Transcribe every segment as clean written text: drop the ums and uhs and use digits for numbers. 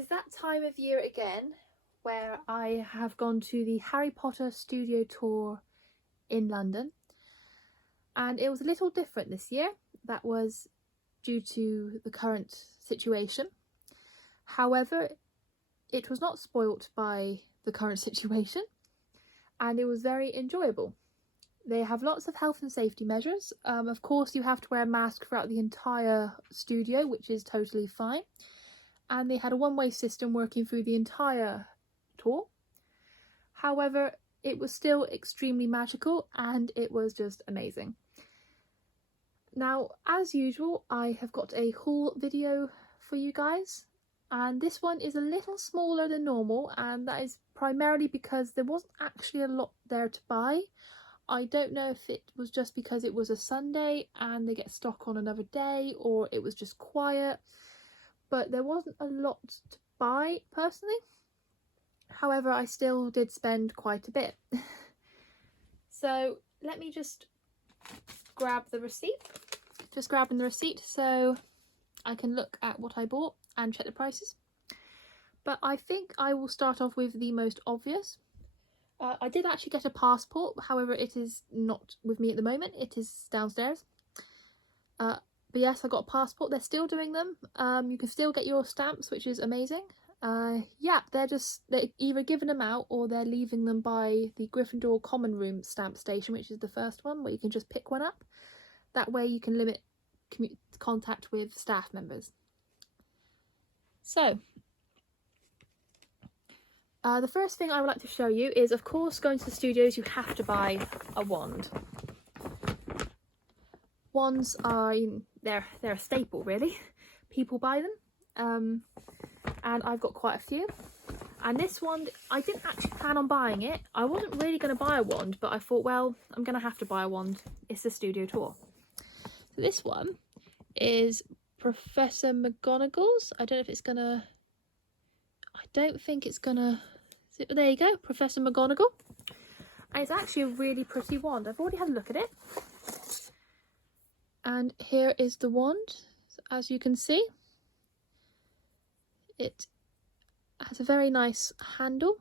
It's that time of year again where I have gone to the Harry Potter studio tour in London, and it was a little different this year. That was due to the current situation. However, it was not spoilt by the current situation, and it was very enjoyable. They have lots of health and safety measures. Of course, you have to wear a mask throughout the entire studio, which is totally fine. And they had a one-way system working through the entire tour. However, it was still extremely magical and it was just amazing. Now, as usual, I have got a haul video for you guys, and this one is a little smaller than normal, and that is primarily because there wasn't actually a lot there to buy. I don't know if it was just because it was a Sunday and they get stock on another day, or it was just quiet. But there wasn't a lot to buy personally. However, I still did spend quite a bit. So let me just grab the receipt. Just grabbing the receipt so I can look at what I bought and check the prices. But I think I will start off with the most obvious. I did actually get a passport, however it is not with me at the moment. It is downstairs. But yes, I got a passport. They're still doing them. You can still get your stamps, which is amazing. Yeah, they're either giving them out or they're leaving them by the Gryffindor Common Room stamp station, which is the first one, where you can just pick one up. That way you can limit contact with staff members. So, the first thing I would like to show you is, of course, going to the studios, you have to buy a wand. Wands are, they're a staple really. People buy them, and I've got quite a few. And this wand, I didn't actually plan on buying it. I wasn't really going to buy a wand, but I thought, well, I'm going to have to buy a wand. It's the studio tour. So this one is Professor McGonagall's. I don't know if it's gonna, I don't think it's gonna, there you go, Professor McGonagall. And it's actually a really pretty wand. I've already had a look at it. And here is the wand. So as you can see, it has a very nice handle,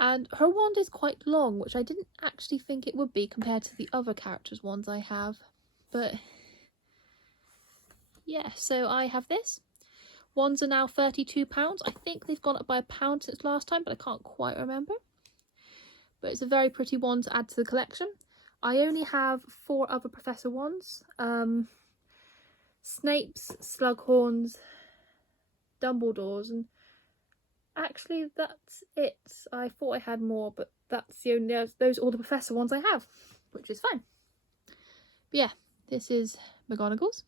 and her wand is quite long, which I didn't actually think it would be compared to the other characters' wands I have. But yeah, so I have this. Wands are now £32. I think they've gone up by £1 since last time, but I can't quite remember. But it's a very pretty wand to add to the collection. I only have 4 other Professor wands. Snape's, Slughorn's, Dumbledore's, and actually that's it. I thought I had more, but that's the only, those are all the Professor ones I have, which is fine. But yeah, this is McGonagall's.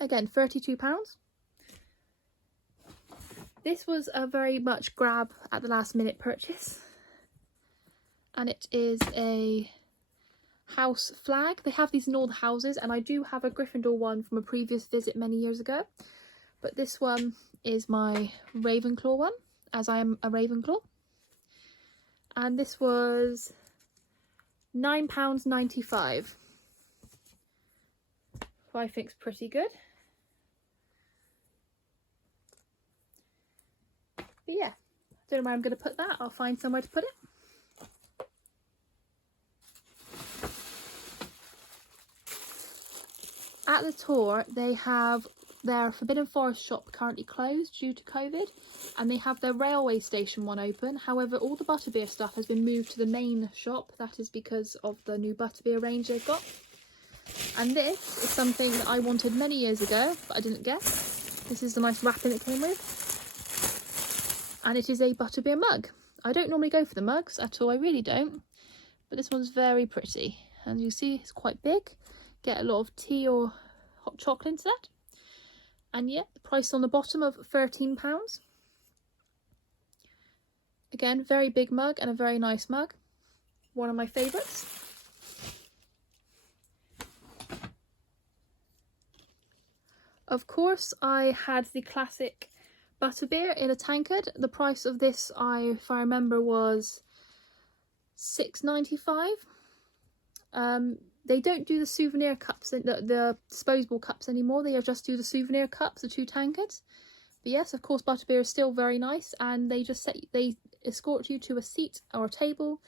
Again, £32. This was a very much grab at the last minute purchase, and it is a house flag. They have these in all the houses, and I do have a Gryffindor one from a previous visit many years ago, but this one is my Ravenclaw one, as I am a Ravenclaw, and this was £9.95, who I think's pretty good. But yeah, don't know where I'm going to put that. I'll find somewhere to put it. At the tour, they have their Forbidden Forest shop currently closed due to COVID, and they have their railway station one open. However, all the Butterbeer stuff has been moved to the main shop. That is because of the new Butterbeer range they've got. And this is something that I wanted many years ago, but I didn't get. This is the nice wrapping it came with. And it is a Butterbeer mug. I don't normally go for the mugs at all, I really don't. But this one's very pretty. And you see it's quite big. Get a lot of tea or hot chocolate into that. And yeah, the price on the bottom of £13. Again, very big mug and a very nice mug. One of my favourites. Of course, I had the classic Butterbeer in a tankard. The price of this, if I remember, was £6.95. They don't do the souvenir cups, the disposable cups anymore. They just do the souvenir cups, the 2 tankards. But But yes, of course, Butterbeer is still very nice, and they escort you to a seat or a table,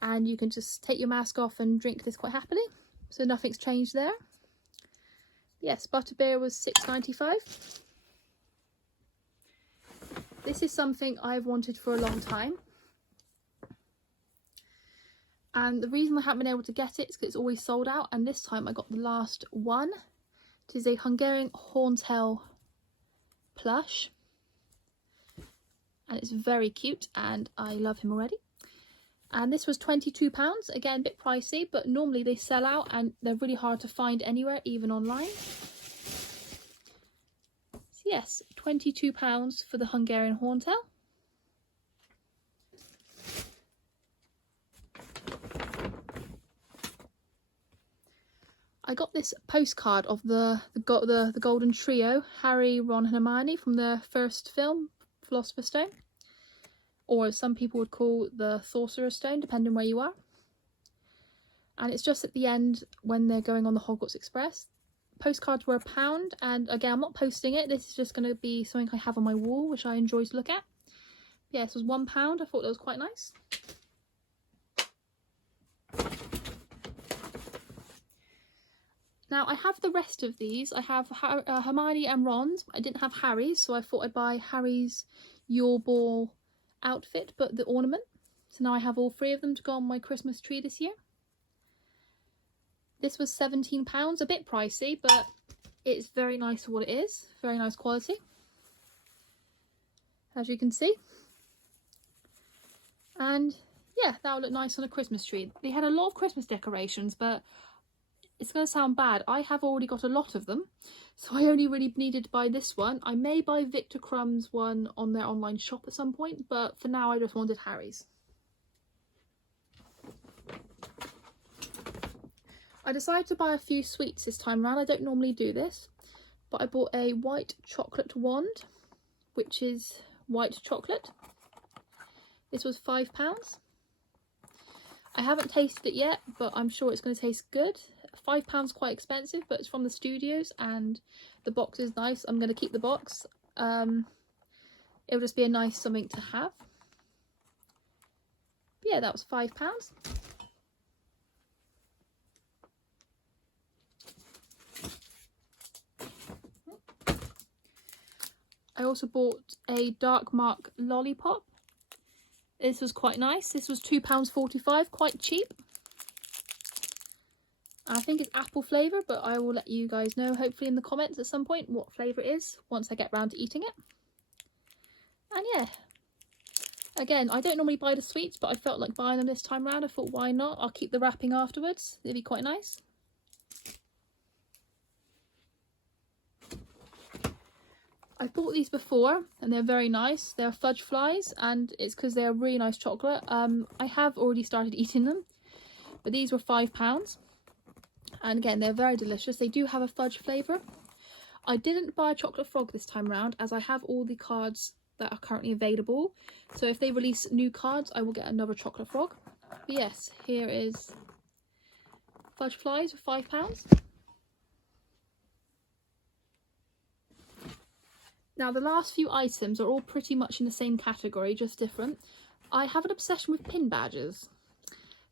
and you can just take your mask off and drink this quite happily. So nothing's changed there. Yes, Butterbeer was £6.95. This is something I've wanted for a long time. And the reason I haven't been able to get it is because it's always sold out, and this time I got the last one. It is a Hungarian Horntail plush. And it's very cute, and I love him already. And this was £22, again a bit pricey, but normally they sell out and they're really hard to find anywhere, even online. So yes, £22 for the Hungarian Horntail. I got this postcard of the golden trio, Harry, Ron and Hermione, from the first film, Philosopher's Stone. Or some people would call the Sorcerer's Stone, depending where you are. And it's just at the end when they're going on the Hogwarts Express. Postcards were £1, and again, I'm not posting it. This is just going to be something I have on my wall, which I enjoy to look at. Yeah, this was £1. I thought that was quite nice. Now, I have the rest of these. I have Hermione and Ron's. I didn't have Harry's, so I thought I'd buy Harry's Yule Ball outfit, but the ornament. So now I have all three of them to go on my Christmas tree this year. This was £17, a bit pricey, but it's very nice for what it is. Very nice quality, as you can see. And yeah, that would look nice on a Christmas tree. They had a lot of Christmas decorations, but it's going to sound bad. I have already got a lot of them, so I only really needed to buy this one. I may buy Victor Crumb's one on their online shop at some point, but for now I just wanted Harry's. I decided to buy a few sweets this time around. I don't normally do this, but I bought a white chocolate wand, which is white chocolate. This was £5. I haven't tasted it yet, but I'm sure it's going to taste good. £5 quite expensive, but it's from the studios and the box is nice. I'm going to keep the box. It'll just be a nice something to have. But yeah, that was £5. I also bought a Dark Mark lollipop. This was quite nice. This was £2.45, quite cheap. I think it's apple flavour, but I will let you guys know, hopefully in the comments at some point, what flavour it is once I get round to eating it. And yeah, again, I don't normally buy the sweets, but I felt like buying them this time round. I thought, why not? I'll keep the wrapping afterwards. It'd be quite nice. I've bought these before and they're very nice. They're Fudge Flies, and it's because they're really nice chocolate. I have already started eating them, but these were £5. And again, they're very delicious. They do have a fudge flavour. I didn't buy a chocolate frog this time round, as I have all the cards that are currently available. So if they release new cards, I will get another chocolate frog. But yes, here is Fudge Flies for £5. Now, the last few items are all pretty much in the same category, just different. I have an obsession with pin badges,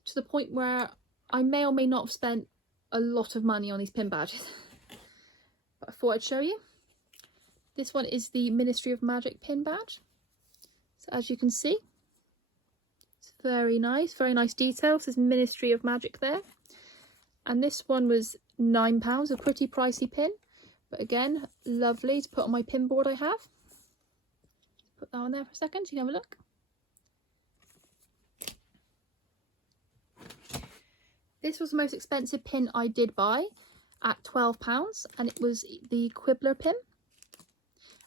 to the point where I may or may not have spent a lot of money on these pin badges. But I thought I'd show you. This one is the Ministry of Magic pin badge. So as you can see, it's very nice detail. So there's Ministry of Magic there. And this one was £9, a pretty pricey pin. But again, lovely to put on my pin board I have. Put that on there for a second so you can have a look. This was the most expensive pin I did buy at £12, and it was the Quibbler Pin.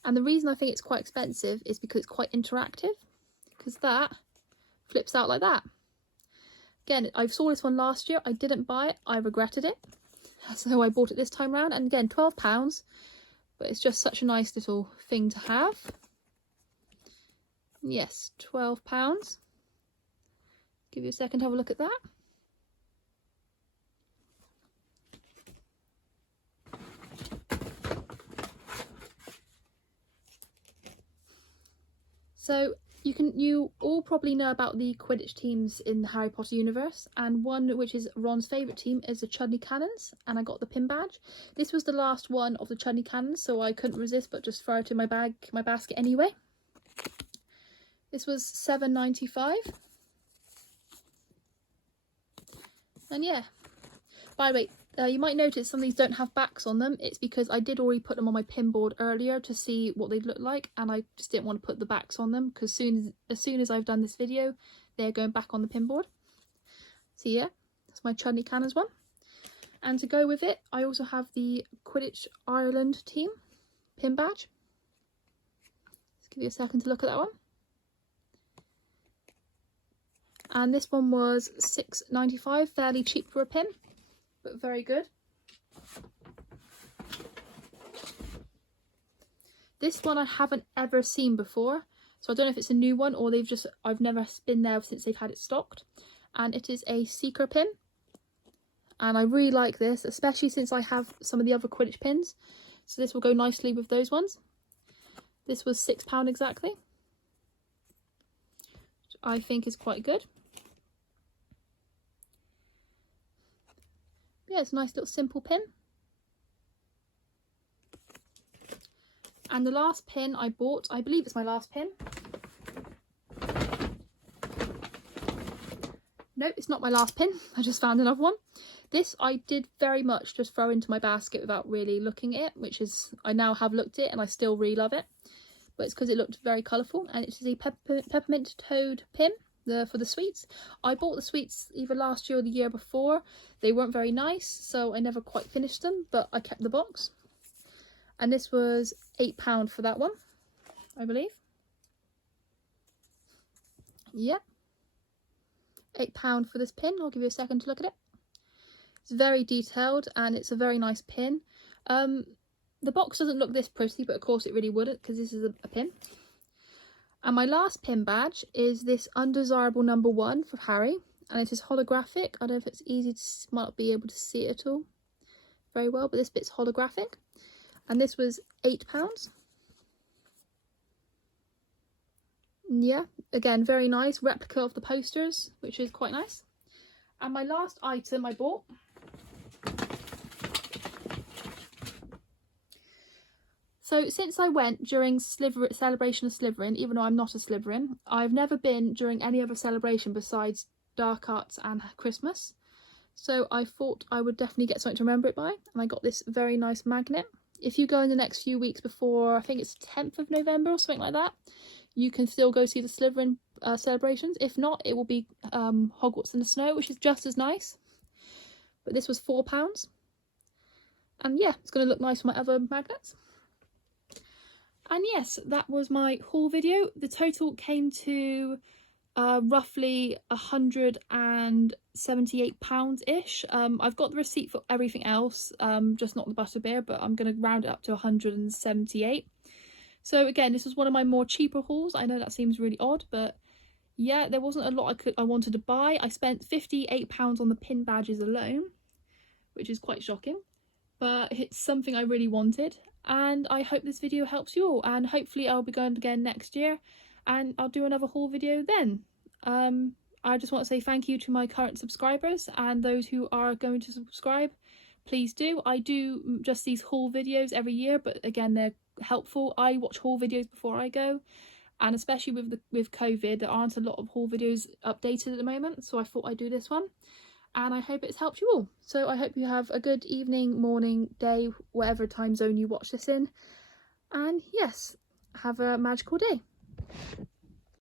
And the reason I think it's quite expensive is because it's quite interactive, because that flips out like that. Again, I saw this one last year. I didn't buy it. I regretted it. So I bought it this time round, and again, £12, but it's just such a nice little thing to have. Yes, £12. Give you a second to have a look at that. So you all probably know about the Quidditch teams in the Harry Potter universe, and one which is Ron's favourite team is the Chudley Cannons, and I got the pin badge. This was the last one of the Chudley Cannons, so I couldn't resist but just throw it in my basket anyway. This was £7.95. And yeah, by the way, you might notice some of these don't have backs on them. It's because I did already put them on my pin board earlier to see what they'd look like, and I just didn't want to put the backs on them because as soon as I've done this video, they're going back on the pin board. So yeah, that's my Chudley Cannons one. And to go with it, I also have the Quidditch Ireland team pin badge. Let's give you a second to look at that one. And this one was £6.95, fairly cheap for a pin, but very good. This one I haven't ever seen before, so I don't know if it's a new one or I've never been there since they've had it stocked. And it is a Seeker pin, and I really like this, especially since I have some of the other Quidditch pins, so this will go nicely with those ones. This was £6 exactly, which I think is quite good. Yeah, it's a nice little simple pin. And the last pin I bought, I believe it's my last pin. No, it's not my last pin. I just found another one. This I did very much just throw into my basket without really looking at it, which is, I now have looked at it and I still really love it. But it's because it looked very colourful, and it is a Peppermint Toad Pin. For the sweets. I bought the sweets either last year or the year before. They weren't very nice, so I never quite finished them, but I kept the box. And this was £8 for that one, I believe. Yeah, £8 for this pin. I'll give you a second to look at it. It's very detailed and it's a very nice pin. The box doesn't look this pretty, but of course it really wouldn't because this is a pin. And my last pin badge is this Undesirable #1 for Harry, and it is holographic. I don't know if it's easy to, might not be able to see it at all very well, but this bit's holographic, and this was £8. Yeah, again, very nice replica of the posters, which is quite nice. And my last item I bought So since I went during celebration of Slytherin, even though I'm not a Slytherin, I've never been during any other celebration besides Dark Arts and Christmas. So I thought I would definitely get something to remember it by, and I got this very nice magnet. If you go in the next few weeks before, I think it's 10th of November or something like that, you can still go see the Slytherin celebrations. If not, it will be Hogwarts in the Snow, which is just as nice. But this was £4. And yeah, it's going to look nice with my other magnets. And yes, that was my haul video. The total came to roughly £178-ish. I've got the receipt for everything else, just not the butterbeer, but I'm going to round it up to 178. So again, this was one of my more cheaper hauls. I know that seems really odd, but yeah, there wasn't a lot I wanted to buy. I spent £58 on the pin badges alone, which is quite shocking, but it's something I really wanted. And I hope this video helps you all, and hopefully I'll be going again next year and I'll do another haul video then. I just want to say thank you to my current subscribers, and those who are going to subscribe, please do. I do just these haul videos every year, but again, they're helpful. I watch haul videos before I go, and especially with COVID, there aren't a lot of haul videos updated at the moment, so I thought I'd do this one. And I hope it's helped you all. So I hope you have a good evening, morning, day, whatever time zone you watch this in. And yes, have a magical day.